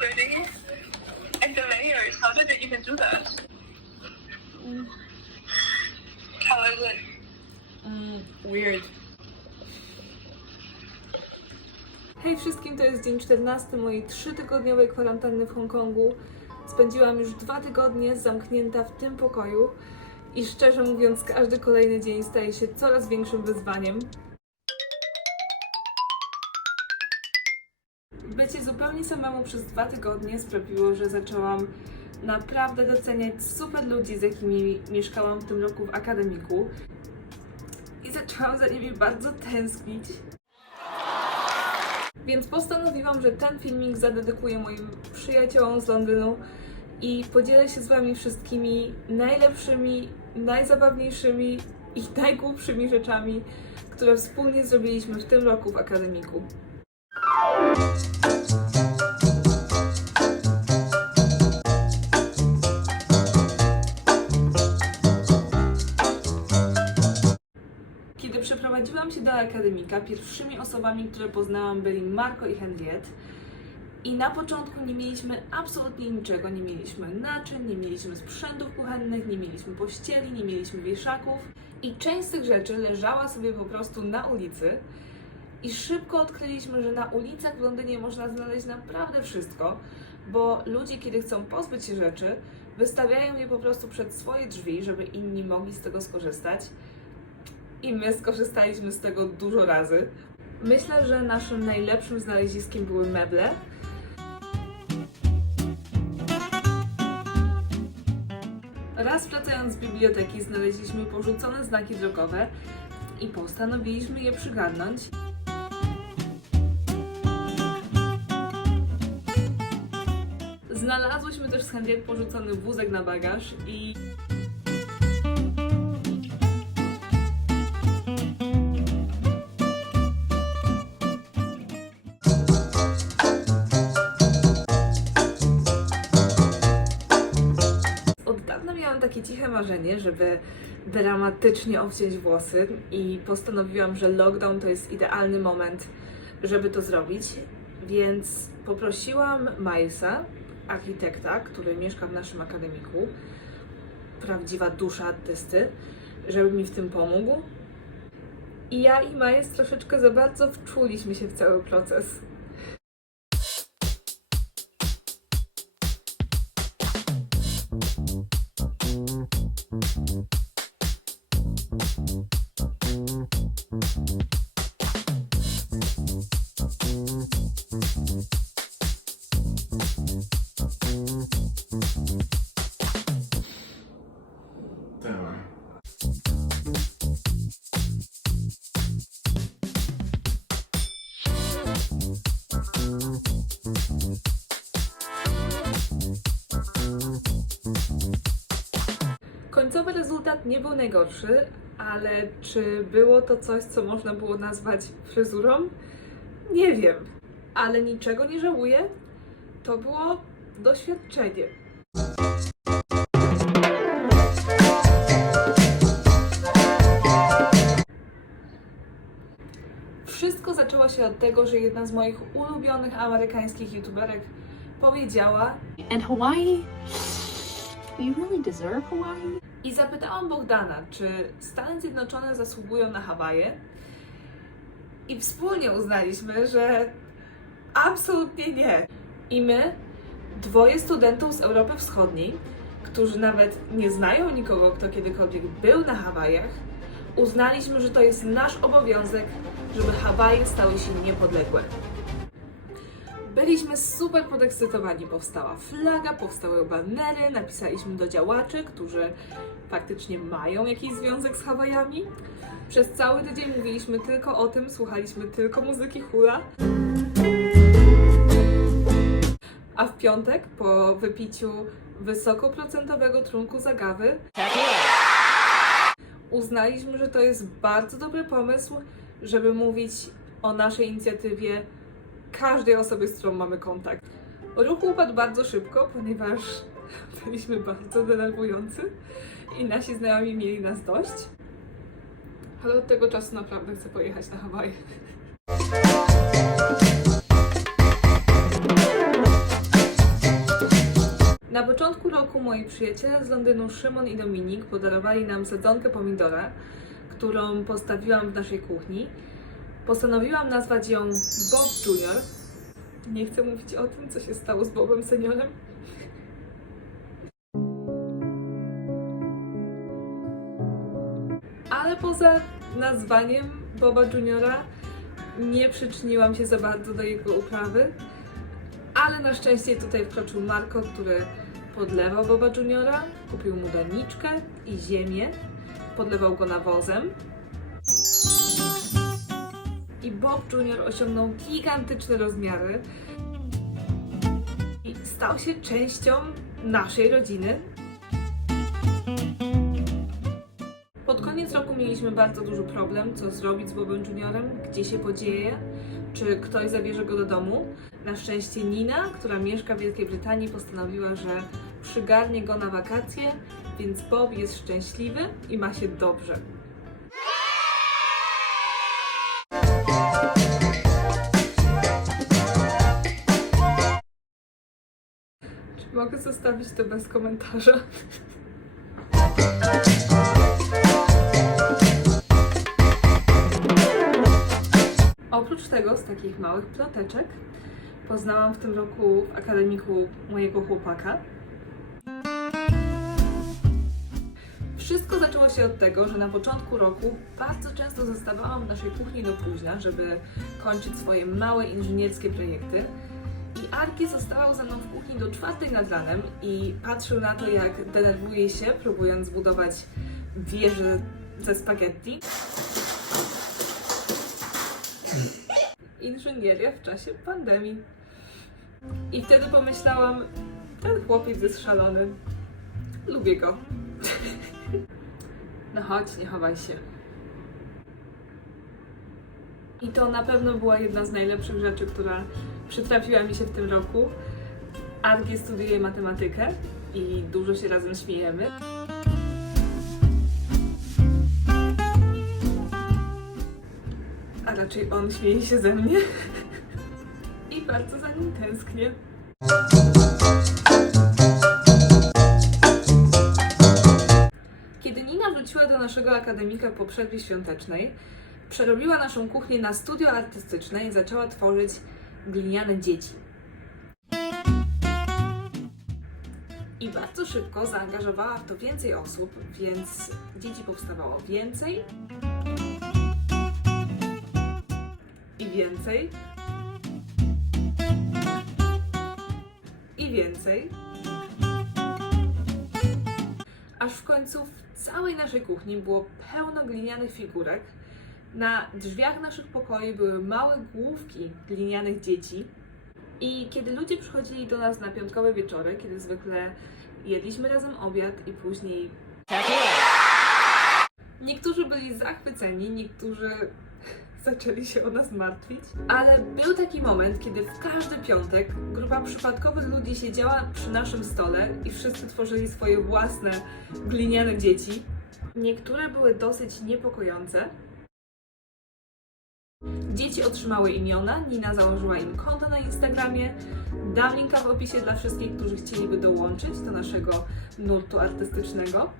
pretty. And the layers, how did they even do that? How is it? Weird. Hej wszystkim, to jest dzień 14 mojej 3-tygodniowej kwarantanny w Hongkongu. Spędziłam już 2 tygodnie zamknięta w tym pokoju i szczerze mówiąc, każdy kolejny dzień staje się coraz większym wyzwaniem. Bycie zupełnie samemu przez 2 tygodnie sprawiło, że zaczęłam naprawdę doceniać super ludzi, z jakimi mieszkałam w tym roku w akademiku i zaczęłam za nimi bardzo tęsknić. Więc postanowiłam, że ten filmik zadedykuję moim przyjaciołom z Londynu i podzielę się z wami wszystkimi najlepszymi, najzabawniejszymi i najgłupszymi rzeczami, które wspólnie zrobiliśmy w tym roku w akademiku. Kiedy przeprowadziłam się do akademika, pierwszymi osobami, które poznałam, byli Marco i Henriette. I na początku nie mieliśmy absolutnie niczego, nie mieliśmy naczyń, nie mieliśmy sprzętów kuchennych, nie mieliśmy pościeli, nie mieliśmy wieszaków. I część z tych rzeczy leżała sobie po prostu na ulicy. I szybko odkryliśmy, że na ulicach w Londynie można znaleźć naprawdę wszystko, bo ludzie, kiedy chcą pozbyć się rzeczy, wystawiają je po prostu przed swoje drzwi, żeby inni mogli z tego skorzystać. I my skorzystaliśmy z tego dużo razy. Myślę, że naszym najlepszym znaleziskiem były meble. Raz wracając z biblioteki znaleźliśmy porzucone znaki drogowe i postanowiliśmy je przygarnąć. Znalazłyśmy też z Henriette porzucony wózek na bagaż i od dawna miałam takie ciche marzenie, żeby dramatycznie obciąć włosy i postanowiłam, że lockdown to jest idealny moment, żeby to zrobić, więc poprosiłam Milesa, architekta, który mieszka w naszym akademiku, prawdziwa dusza artysty, żeby mi w tym pomógł. I ja i Miles troszeczkę za bardzo wczuliśmy się w cały proces. Końcowy rezultat nie był najgorszy, ale czy było to coś, co można było nazwać fryzurą? Nie wiem, ale niczego nie żałuję. To było doświadczenie. Wszystko zaczęło się od tego, że jedna z moich ulubionych amerykańskich youtuberek powiedziała: And Hawaii? Do you really deserve Hawaii? I zapytałam Bogdana, czy Stany Zjednoczone zasługują na Hawaje? I wspólnie uznaliśmy, że absolutnie nie. I my, 2 studentów z Europy Wschodniej, którzy nawet nie znają nikogo, kto kiedykolwiek był na Hawajach, uznaliśmy, że to jest nasz obowiązek, żeby Hawaje stały się niepodległe. Byliśmy super podekscytowani. Powstała flaga, powstały banery, napisaliśmy do działaczy, którzy faktycznie mają jakiś związek z Hawajami. Przez cały tydzień mówiliśmy tylko o tym, słuchaliśmy tylko muzyki hula. A w piątek, po wypiciu wysokoprocentowego trunku zagawy, uznaliśmy, że to jest bardzo dobry pomysł, żeby mówić o naszej inicjatywie każdej osobie, z którą mamy kontakt. Ruch upadł bardzo szybko, ponieważ byliśmy bardzo denerwujący i nasi znajomi mieli nas dość. Ale od tego czasu naprawdę chcę pojechać na Hawaje. początku roku moi przyjaciele z Londynu, Szymon i Dominik, podarowali nam sadzonkę pomidora, którą postawiłam w naszej kuchni. Postanowiłam nazwać ją Bob Junior. Nie chcę mówić o tym, co się stało z Bobem seniorem. Ale poza nazwaniem Boba Juniora nie przyczyniłam się za bardzo do jego uprawy, ale na szczęście tutaj wkroczył Marko, który podlewał Boba Juniora, kupił mu doniczkę i ziemię, podlewał go nawozem. I Bob Junior osiągnął gigantyczne rozmiary i stał się częścią naszej rodziny. Pod koniec roku mieliśmy bardzo duży problem, co zrobić z Bobem Juniorem, gdzie się podzieje, czy ktoś zabierze go do domu. Na szczęście Nina, która mieszka w Wielkiej Brytanii, postanowiła, że przygarnie go na wakacje, więc Bob jest szczęśliwy i ma się dobrze. Czy mogę zostawić to bez komentarza? Oprócz tego, z takich małych ploteczek, poznałam w tym roku w akademiku mojego chłopaka. Wszystko zaczęło się od tego, że na początku roku bardzo często zostawałam w naszej kuchni do późna, żeby kończyć swoje małe inżynierskie projekty. I Arki zostawał ze mną w kuchni do 4 nad ranem i patrzył na to, jak denerwuję się, próbując zbudować wieżę ze spaghetti. Inżynieria w czasie pandemii. I wtedy pomyślałam, ten chłopiec jest szalony. Lubię go. No chodź, nie chowaj się. I to na pewno była jedna z najlepszych rzeczy, która przytrafiła mi się w tym roku. Arki studiuje matematykę i dużo się razem śmiejemy. A raczej on śmieje się ze mnie. I bardzo za nim tęsknię. Kiedy Nina wróciła do naszego akademika po przerwie świątecznej, przerobiła naszą kuchnię na studio artystyczne i zaczęła tworzyć gliniane dzieci. I bardzo szybko zaangażowała w to więcej osób, więc dzieci powstawało więcej. I więcej. I więcej. Aż w końcu w całej naszej kuchni było pełno glinianych figurek. Na drzwiach naszych pokoi były małe główki glinianych dzieci. I kiedy ludzie przychodzili do nas na piątkowe wieczory, kiedy zwykle jedliśmy razem obiad i później... Niektórzy byli zachwyceni, niektórzy zaczęli się o nas martwić. Ale był taki moment, kiedy w każdy piątek grupa przypadkowych ludzi siedziała przy naszym stole i wszyscy tworzyli swoje własne gliniane dzieci. Niektóre były dosyć niepokojące. Dzieci otrzymały imiona, Nina założyła im konto na Instagramie. Dam linka w opisie dla wszystkich, którzy chcieliby dołączyć do naszego nurtu artystycznego.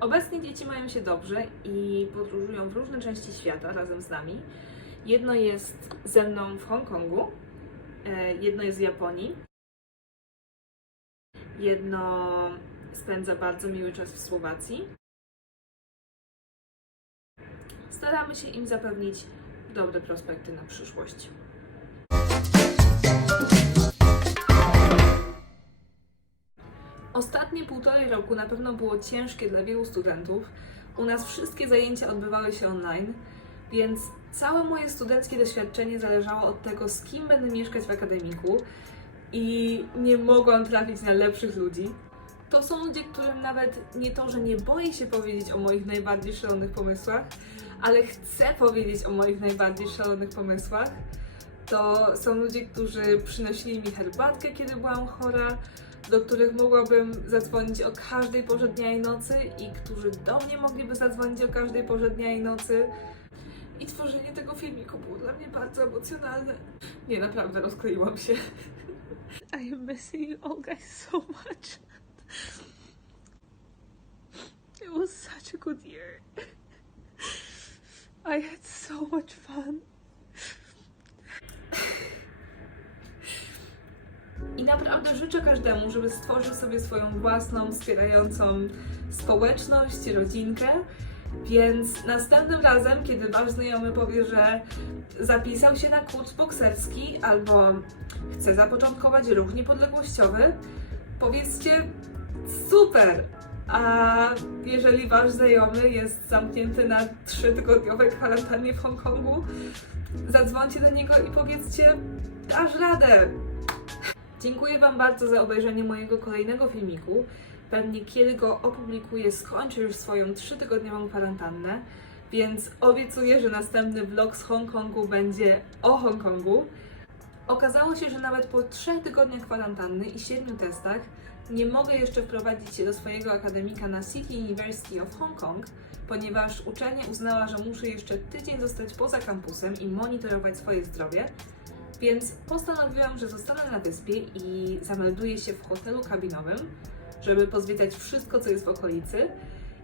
Obecnie dzieci mają się dobrze i podróżują w różne części świata razem z nami. Jedno jest ze mną w Hongkongu, jedno jest w Japonii, jedno spędza bardzo miły czas w Słowacji. Staramy się im zapewnić dobre prospekty na przyszłość. Ostatnie 1,5 roku na pewno było ciężkie dla wielu studentów. U nas wszystkie zajęcia odbywały się online, więc całe moje studenckie doświadczenie zależało od tego, z kim będę mieszkać w akademiku i nie mogłam trafić na lepszych ludzi. To są ludzie, którym nawet nie to, że nie boję się powiedzieć o moich najbardziej szalonych pomysłach, ale chcę powiedzieć o moich najbardziej szalonych pomysłach. To są ludzie, którzy przynosili mi herbatkę, kiedy byłam chora, do których mogłabym zadzwonić o każdej porze dnia i nocy i którzy do mnie mogliby zadzwonić o każdej porze dnia i nocy. I tworzenie tego filmiku było dla mnie bardzo emocjonalne. Nie, naprawdę rozkleiłam się. I am missing you all guys so much. It was such a good year. I had so much fun. I naprawdę życzę każdemu, żeby stworzył sobie swoją własną, wspierającą społeczność, rodzinkę. Więc następnym razem, kiedy wasz znajomy powie, że zapisał się na kurs bokserski albo chce zapoczątkować ruch niepodległościowy, powiedzcie super! A jeżeli wasz znajomy jest zamknięty na 3-tygodniowej kwarantannie w Hongkongu, zadzwońcie do niego i powiedzcie, dasz radę! Dziękuję wam bardzo za obejrzenie mojego kolejnego filmiku. Pewnie kiedy go opublikuję, skończę już swoją 3-tygodniową kwarantannę, więc obiecuję, że następny vlog z Hongkongu będzie o Hongkongu. Okazało się, że nawet po 3 tygodniach kwarantanny i 7 testach nie mogę jeszcze wprowadzić się do swojego akademika na City University of Hong Kong, ponieważ uczelnia uznała, że muszę jeszcze tydzień zostać poza kampusem i monitorować swoje zdrowie, więc postanowiłam, że zostanę na wyspie i zamelduję się w hotelu kabinowym, żeby pozwiedzać wszystko, co jest w okolicy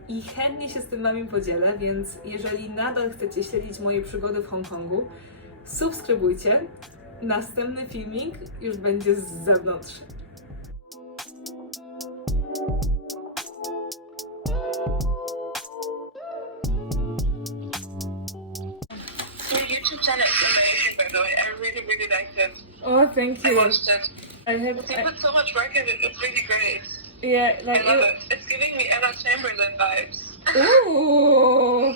i chętnie się z tym wami podzielę, więc jeżeli nadal chcecie śledzić moje przygody w Hongkongu, subskrybujcie. Następny filmik już będzie z zewnątrz. Your YouTube channel is amazing, by the way. I really, really liked it. Oh, thank I watched it. I You put so much work in it. It's really great. yeah, I love it. It's giving me Emma Chamberlain vibes. Ooh.